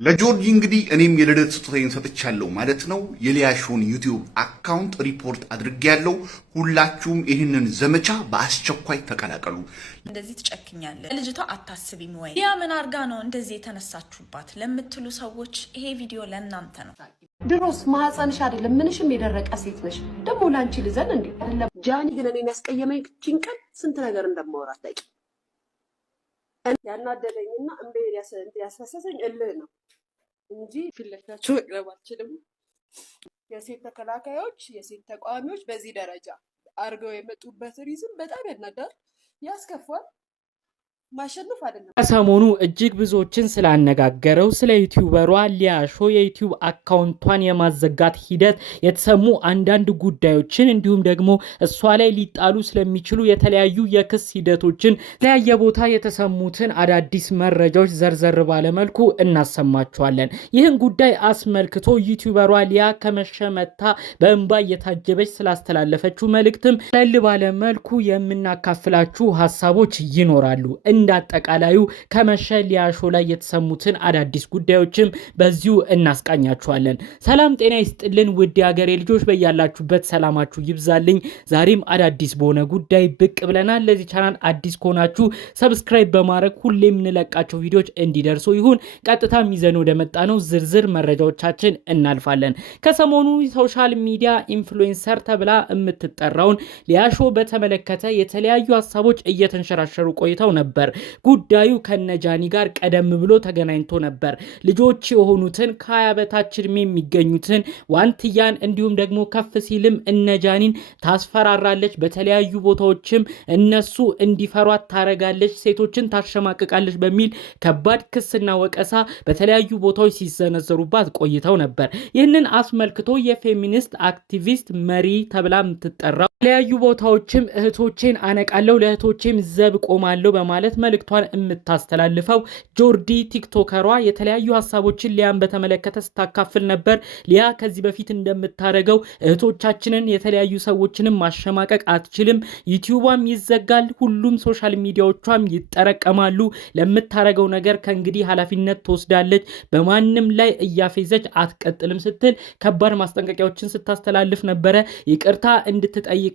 ለጆርጂ እንግዲህ እኔም የልደት ስጦታዬን ሰጥቻለሁ ማለት ነው። የሊያሾን ዩቲዩብ አካውንት ሪፖርት አድርጌያለሁ። ሁላችሁም ይህንን ዘመቻ በአስቸኳይ ተቀላቀሉ። እንደዚህ ትጨክኛለህ፣ ልጅቷ አታስቢም ወይ? ያ ምን አርጋ ነው እንደዚህ የተነሳችሁባት ለምትሉ ሰዎች ይሄ ቪዲዮ ለእናንተ ነው። ድሮስ ማህፀንሽ አይደለም ምንሽም የደረቀ ሴት ነሽ። ደግሞ ላንቺ ልዘን እንዴ? ጃኒ ግን እኔን ያስቀየመኝ ጭንቀት ስንት ነገር እንደማወራት ታውቂ። ያናደደኝና እንበ ያስፈሰሰኝ እልህ ነው እንጂ ፊት ለፊታችሁ መቅረብ አልችልም። የሴት ተከላካዮች፣ የሴት ተቃዋሚዎች በዚህ ደረጃ አድርገው የመጡበት ሪዝም በጣም ያናዳል፣ ያስከፋል። ማሸነፍ አይደለም። ከሰሞኑ እጅግ ብዙዎችን ስላነጋገረው ስለ ዩቲዩበሯ ሊያሾ የዩቲዩብ አካውንቷን የማዘጋት ሂደት የተሰሙ አንዳንድ ጉዳዮችን እንዲሁም ደግሞ እሷ ላይ ሊጣሉ ስለሚችሉ የተለያዩ የክስ ሂደቶችን የተለያየ ቦታ የተሰሙትን አዳዲስ መረጃዎች ዘርዘር ባለመልኩ እናሰማችኋለን። ይህን ጉዳይ አስመልክቶ ዩቲዩበሯ ሊያ ከመሸመታ በእንባ እየታጀበች ስላስተላለፈችው መልእክትም ቀለል ባለመልኩ የምናካፍላችሁ ሀሳቦች ይኖራሉ። እንዳጠቃላዩ ከመሸ ሊያሾ ላይ የተሰሙትን አዳዲስ ጉዳዮችም በዚሁ እናስቃኛችኋለን። ሰላም ጤና ይስጥልን ውድ የሀገሬ ልጆች፣ በያላችሁበት ሰላማችሁ ይብዛልኝ። ዛሬም አዳዲስ በሆነ ጉዳይ ብቅ ብለናል። ለዚህ ቻናል አዲስ ከሆናችሁ ሰብስክራይብ በማድረግ ሁሌም የምንለቃቸው ቪዲዮዎች እንዲደርሱ ይሁን። ቀጥታም ይዘን ወደ መጣ ነው ዝርዝር መረጃዎቻችን እናልፋለን። ከሰሞኑ ሶሻል ሚዲያ ኢንፍሉዌንሰር ተብላ የምትጠራውን ሊያሾ በተመለከተ የተለያዩ ሀሳቦች እየተንሸራሸሩ ቆይተው ነበር። ጉዳዩ ከነጃኒ ጋር ቀደም ብሎ ተገናኝቶ ነበር። ልጆች የሆኑትን ከ20 በታች እድሜ የሚገኙትን ዋንትያን እንዲሁም ደግሞ ከፍ ሲልም እነጃኒን ታስፈራራለች። በተለያዩ ቦታዎችም እነሱ እንዲፈሯት ታረጋለች፣ ሴቶችን ታሸማቅቃለች በሚል ከባድ ክስና ወቀሳ በተለያዩ ቦታዎች ሲዘነዘሩባት ቆይተው ነበር። ይህንን አስመልክቶ የፌሚኒስት አክቲቪስት መሪ ተብላ የምትጠራው የተለያዩ ቦታዎችም እህቶቼን አነቃለሁ፣ ለእህቶቼም ዘብ ቆማለሁ በማለት መልእክቷን የምታስተላልፈው ጆርዲ ቲክቶከሯ የተለያዩ ሀሳቦችን ሊያን በተመለከተ ስታካፍል ነበር። ሊያ ከዚህ በፊት እንደምታረገው እህቶቻችንን የተለያዩ ሰዎችንም ማሸማቀቅ አትችልም፣ ዩቲዩቧም ይዘጋል፣ ሁሉም ሶሻል ሚዲያዎቿም ይጠረቀማሉ፣ ለምታረገው ነገር ከእንግዲህ ኃላፊነት ትወስዳለች፣ በማንም ላይ እያፌዘች አትቀጥልም ስትል ከባድ ማስጠንቀቂያዎችን ስታስተላልፍ ነበረ። ይቅርታ እንድትጠይቅና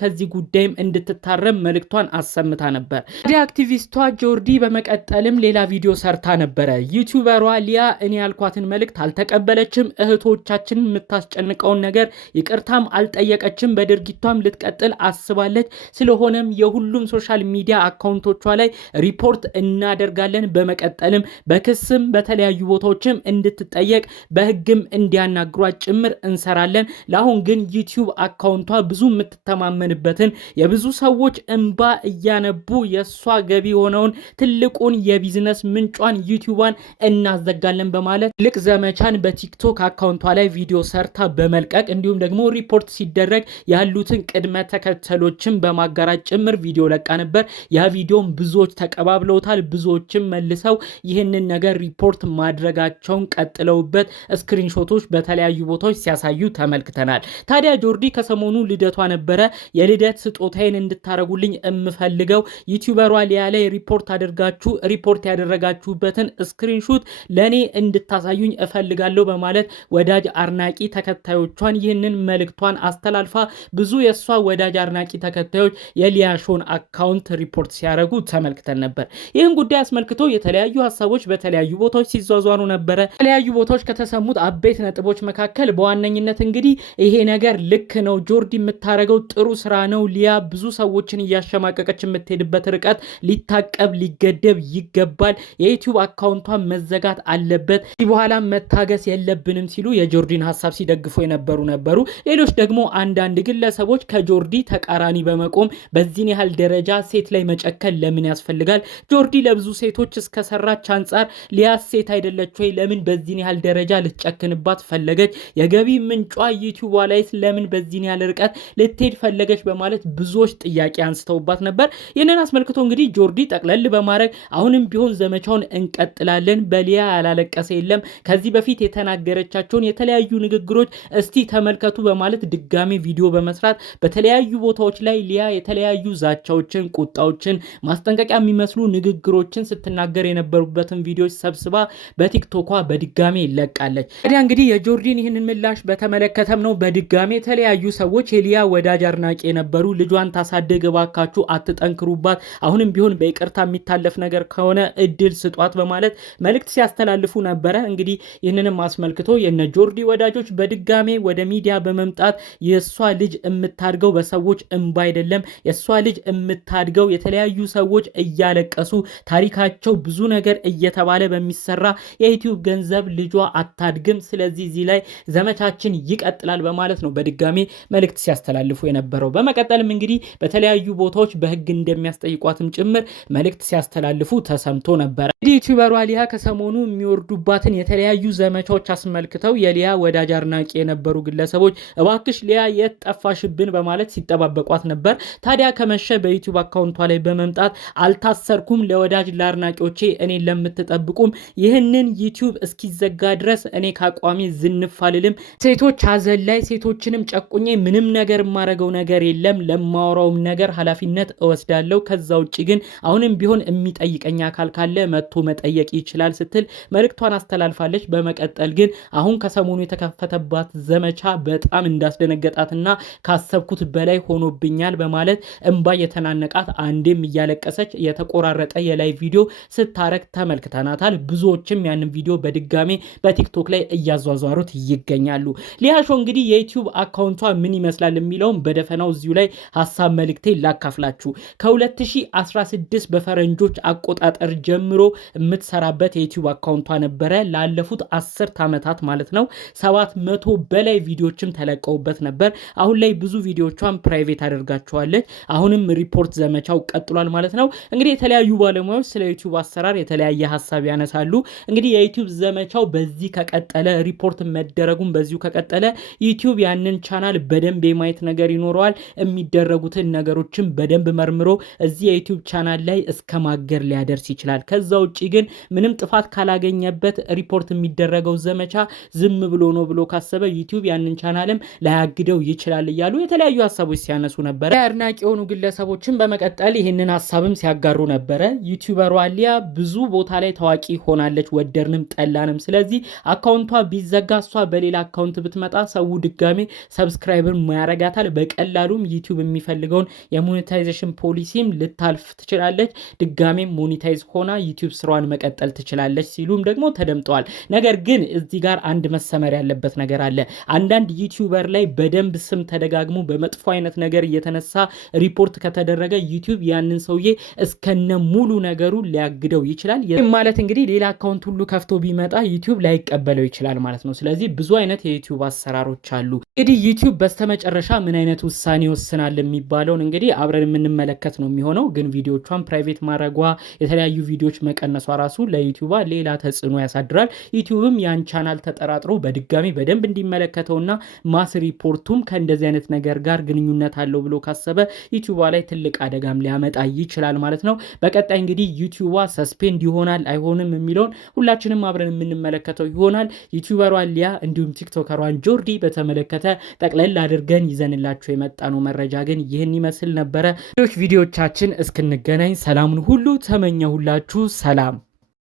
ከዚህ ጉዳይም እንድትታረም መልእክቷን አሰምታ ነበር። አክቲቪስቷ ጆርዲ በመቀጠልም ሌላ ቪዲዮ ሰርታ ነበረ። ዩቲዩበሯ ሊያ እኔ ያልኳትን መልእክት አልተቀበለችም፣ እህቶቻችንን የምታስጨንቀውን ነገር ይቅርታም አልጠየቀችም፣ በድርጊቷም ልትቀጥል አስባለች። ስለሆነም የሁሉም ሶሻል ሚዲያ አካውንቶቿ ላይ ሪፖርት እናደርጋለን፣ በመቀጠልም በክስም በተለያዩ ቦታዎችም እንድትጠየቅ በህግም እንዲያናግሯት ጭምር እንሰራለን። ለአሁን ግን ዩቲዩብ አካውንቷ ብዙ የምትተማመንበትን የብዙ ሰዎች እንባ እያነቡ የሷ ገቢ የሆነውን ትልቁን የቢዝነስ ምንጯን ዩቲዩባን እናዘጋለን በማለት ትልቅ ዘመቻን በቲክቶክ አካውንቷ ላይ ቪዲዮ ሰርታ በመልቀቅ እንዲሁም ደግሞ ሪፖርት ሲደረግ ያሉትን ቅድመ ተከተሎችን በማጋራት ጭምር ቪዲዮ ለቃ ነበር። ያ ቪዲዮም ብዙዎች ተቀባብለውታል። ብዙዎችም መልሰው ይህንን ነገር ሪፖርት ማድረጋቸውን ቀጥለውበት ስክሪንሾቶች በተለያዩ ቦታዎች ሲያሳዩ ተመልክተናል። ታዲያ ጆርዲ ከሰሞኑ ልደቷ ነበረ። የልደት ስጦታዬን እንድታረጉልኝ የምፈልገው ዩቲዩበሯ ሊያ ላይ ሪፖርት ያደረጋችሁበትን ስክሪንሾት ለኔ እንድታሳዩኝ እፈልጋለሁ በማለት ወዳጅ አርናቂ ተከታዮቿን ይህንን መልእክቷን አስተላልፋ ብዙ የሷ ወዳጅ አርናቂ ተከታዮች የሊያሾን አካውንት ሪፖርት ሲያደርጉ ተመልክተን ነበር። ይህን ጉዳይ አስመልክቶ የተለያዩ ሀሳቦች በተለያዩ ቦታዎች ሲዟዟሩ ነበረ። የተለያዩ ቦታዎች ከተሰሙት አበይት ነጥቦች መካከል በዋነኝነት እንግዲህ ይሄ ነገር ልክ ነው፣ ጆርዲ የምታረገው ጥሩ ስራ ነው፣ ሊያ ብዙ ሰዎችን እያሸማቀቀች የምትሄድበት ርቀት ሊታቀብ ሊገደብ ይገባል፣ የዩቲዩብ አካውንቷ መዘጋት አለበት፣ ከዚህ በኋላ መታገስ የለብንም ሲሉ የጆርዲን ሀሳብ ሲደግፉ የነበሩ ነበሩ። ሌሎች ደግሞ አንዳንድ ግለሰቦች ከጆርዲ ተቃራኒ በመቆም በዚህን ያህል ደረጃ ሴት ላይ መጨከል ለምን ያስፈልጋል? ጆርዲ ለብዙ ሴቶች እስከሰራች አንጻር ሊያስ ሴት አይደለች ወይ? ለምን በዚህን ያህል ደረጃ ልትጨክንባት ፈለገች? የገቢ ምንጯ ዩቲዩቧ ላይ ለምን በዚህን ያህል ርቀት ልትሄድ ፈለገች? በማለት ብዙዎች ጥያቄ አንስተውባት ነበር። ይህንን አስመልክቶ እንግዲህ ጆርዲ ጠቅለል በማድረግ አሁንም ቢሆን ዘመቻውን እንቀጥላለን፣ በሊያ ያላለቀሰ የለም፣ ከዚህ በፊት የተናገረቻቸውን የተለያዩ ንግግሮች እስቲ ተመልከቱ በማለት ድጋሚ ቪዲዮ በመስራት በተለያዩ ቦታዎች ላይ ሊያ የተለያዩ ዛቻዎችን፣ ቁጣዎችን፣ ማስጠንቀቂያ የሚመስሉ ንግግሮችን ስትናገር የነበሩበትን ቪዲዮዎች ሰብስባ በቲክቶኳ በድጋሚ ይለቃለች። ታዲያ እንግዲህ የጆርዲን ይህንን ምላሽ በተመለከተም ነው በድጋሚ የተለያዩ ሰዎች የሊያ ወዳጅ አድናቂ የነበሩ ልጇን ታሳደግ እባካችሁ አትጠንክሩባት፣ አሁንም ቢሆን በይቅርታ የሚታለፍ ነገር ከሆነ እድል ስጧት በማለት መልእክት ሲያስተላልፉ ነበረ። እንግዲህ ይህንንም አስመልክቶ የነ ጆርዲ ወዳጆች በድጋሜ ወደ ሚዲያ በመምጣት የሷ ልጅ የምታድገው በሰዎች እንባ አይደለም፣ የሷ ልጅ የምታድገው የተለያዩ ሰዎች እያለቀሱ ታሪካቸው ብዙ ነገር እየተባለ በሚሰራ የዩቲዩብ ገንዘብ ልጇ አታድግም፣ ስለዚህ እዚህ ላይ ዘመቻችን ይቀጥላል በማለት ነው በድጋሜ መልእክት ሲያስተላልፉ የነበረው። በመቀጠልም እንግዲህ በተለያዩ ቦታዎች በህግ እንደሚያስጠይቋትም ጭምር መልእክት ሲያስተላልፉ ተሰምቶ ነበር። እንግዲህ ዩቲዩበሯ ሊያ ከሰሞኑ የሚወርዱባትን የተለያዩ ዘመቻዎች አስመልክተው የሊያ ወዳጅ አድናቂ የነበሩ ግለሰቦች እባክሽ ሊያ የት ጠፋሽብን በማለት ሲጠባበቋት ነበር። ታዲያ ከመሸ በዩቲዩብ አካውንቷ ላይ በመምጣት አልታሰርኩም፣ ለወዳጅ ለአድናቂዎቼ እኔን ለምትጠብቁም ይህንን ዩቲዩብ እስኪዘጋ ድረስ እኔ ካቋሚ ዝንፍ አልልም፣ ሴቶች ሀዘን ላይ ሴቶችንም ጨቁኜ ምንም ነገር የማረገው ነገር የለም፣ ለማወራውም ነገር ኃላፊነት እወስዳለሁ፣ ከዛ ውጭ ግን አሁንም ቢሆን የሚጠይቀኝ አካል ካለ መጥቶ መጠየቅ ይችላል ስትል መልእክቷን አስተላልፋለች። በመቀጠል ግን አሁን ከሰሞኑ የተከፈተባት ዘመቻ በጣም እንዳስደነገጣትና ካሰብኩት በላይ ሆኖብኛል በማለት እንባ የተናነቃት አንዴም እያለቀሰች የተቆራረጠ የላይቭ ቪዲዮ ስታረግ ተመልክተናታል። ብዙዎችም ያንን ቪዲዮ በድጋሜ በቲክቶክ ላይ እያዟዟሩት ይገኛሉ። ሊያሾ እንግዲህ የዩቲዩብ አካውንቷ ምን ይመስላል የሚለውን በደፈናው እዚሁ ላይ ሀሳብ መልእክቴ ላካፍላችሁ። ከ2016 በፈረንጆች አቆጣጠር ጀምሮ የምትሰራበት የዩቲዩብ አካውንቷ ነበረ። ላለፉት 10 ዓመታት ማለት ነው 700 በላይ ቪዲዮዎችም ተለቀውበት ነበር። አሁን ላይ ብዙ ቪዲዮቿን ፕራይቬት አድርጋቸዋለች። አሁንም ሪፖርት ዘመቻው ቀጥሏል ማለት ነው። እንግዲህ የተለያዩ ባለሙያዎች ስለ ዩቲዩብ አሰራር የተለያየ ሀሳብ ያነሳሉ። እንግዲህ የዩቲዩብ ዘመቻው በዚህ ከቀጠለ፣ ሪፖርት መደረጉን በዚሁ ከቀጠለ ዩቲዩብ ያንን ቻናል በደንብ የማየት ነገር ይኖረዋል። የሚደረጉትን ነገሮችን በደንብ መርምሮ እዚህ የዩቲዩብ ቻናል ላይ እስከ ማገር ሊያደርስ ይችላል። ከዛ ውጪ ግን ምንም ጥፋት ካላገኘበት ሪፖርት የሚደረገው ዘመቻ ዝም ብሎ ነው ብሎ ካሰበ ዩቲዩብ ያንን ቻናልም ላያግደው ይችላል እያሉ የተለያዩ ሀሳቦች ሲያነሱ ነበረ። አድናቂ የሆኑ ግለሰቦችን በመቀጠል ይህንን ሀሳብም ሲያጋሩ ነበረ። ዩቲዩበሯ ሊያ ብዙ ቦታ ላይ ታዋቂ ሆናለች፣ ወደድንም ጠላንም። ስለዚህ አካውንቷ ቢዘጋ እሷ በሌላ አካውንት ብትመጣ ሰው ድጋሜ ሰብስክራይበር ያረጋታል። በቀላሉም ዩቲዩብ የሚፈልገውን የሞኔታይዜሽን ፖሊሲም ልታልፍ ትችላለች። ድጋሜ ሞኔታይዝ ሆና ዩቲዩብ ስራዋን መቀጠል ትችላለች ሲሉም ደግሞ ተደምጠዋል። ነገር ግን እዚህ ጋር አንድ መሰመር ያለበት ነገር አለ። አንዳንድ ዩቲዩበር ላይ በደንብ ስም ተደጋግሞ በመጥፎ አይነት ነገር እየተነሳ ሪፖርት ከተደረገ ዩቲዩብ ያንን ሰውዬ እስከነ ሙሉ ነገሩ ሊያግደው ይችላል። ይህም ማለት እንግዲህ ሌላ አካውንት ሁሉ ከፍቶ ቢመጣ ዩቲዩብ ላይቀበለው ይችላል ማለት ነው። ስለዚህ ብዙ አይነት የዩቲዩብ አሰራሮች አሉ። እንግዲህ ዩቲዩብ በስተመጨረሻ ምን አይነት ውሳኔ ይወስናል የሚባለውን እንግዲህ አብረን የምንመለከት ነው የሚሆነው። ግን ቪዲዮቿን ፕራይቬት ማድረጓ፣ የተለያዩ ቪዲዮዎች መቀነሷ ራሱ ለዩቲዩብ ሌላ ተጽዕኖ ያሳድራል። ዩቲዩብም ያን ቻናል ተጠራጥሮ በድጋሚ በደንብ እንዲመለከተውና ማስ ሪፖርቱም ከእንደዚህ አይነት ነገር ጋር ግንኙነት አለው ብሎ ካሰበ ዩቲዩብ ላይ ትልቅ አደጋም ሊያመጣ ይችላል ማለት ነው። በቀጣይ እንግዲህ ዩቲዩብ ሰስፔንድ ይሆናል አይሆንም የሚለውን ሁላችንም አብረን የምንመለከተው ይሆናል። ዩቲዩበሯ ሊያ እንዲሁም ቲክቶከሯን ጆርዲ በተመለከተ ጠቅለል አድርገን ይዘንላችሁ የመጣነው መረጃ ግን ይህን ይመስል ነበረ። ቪዲዮቻችን እስክንገናኝ ሰላሙን ሁሉ ተመኘሁላችሁ። ሰላም።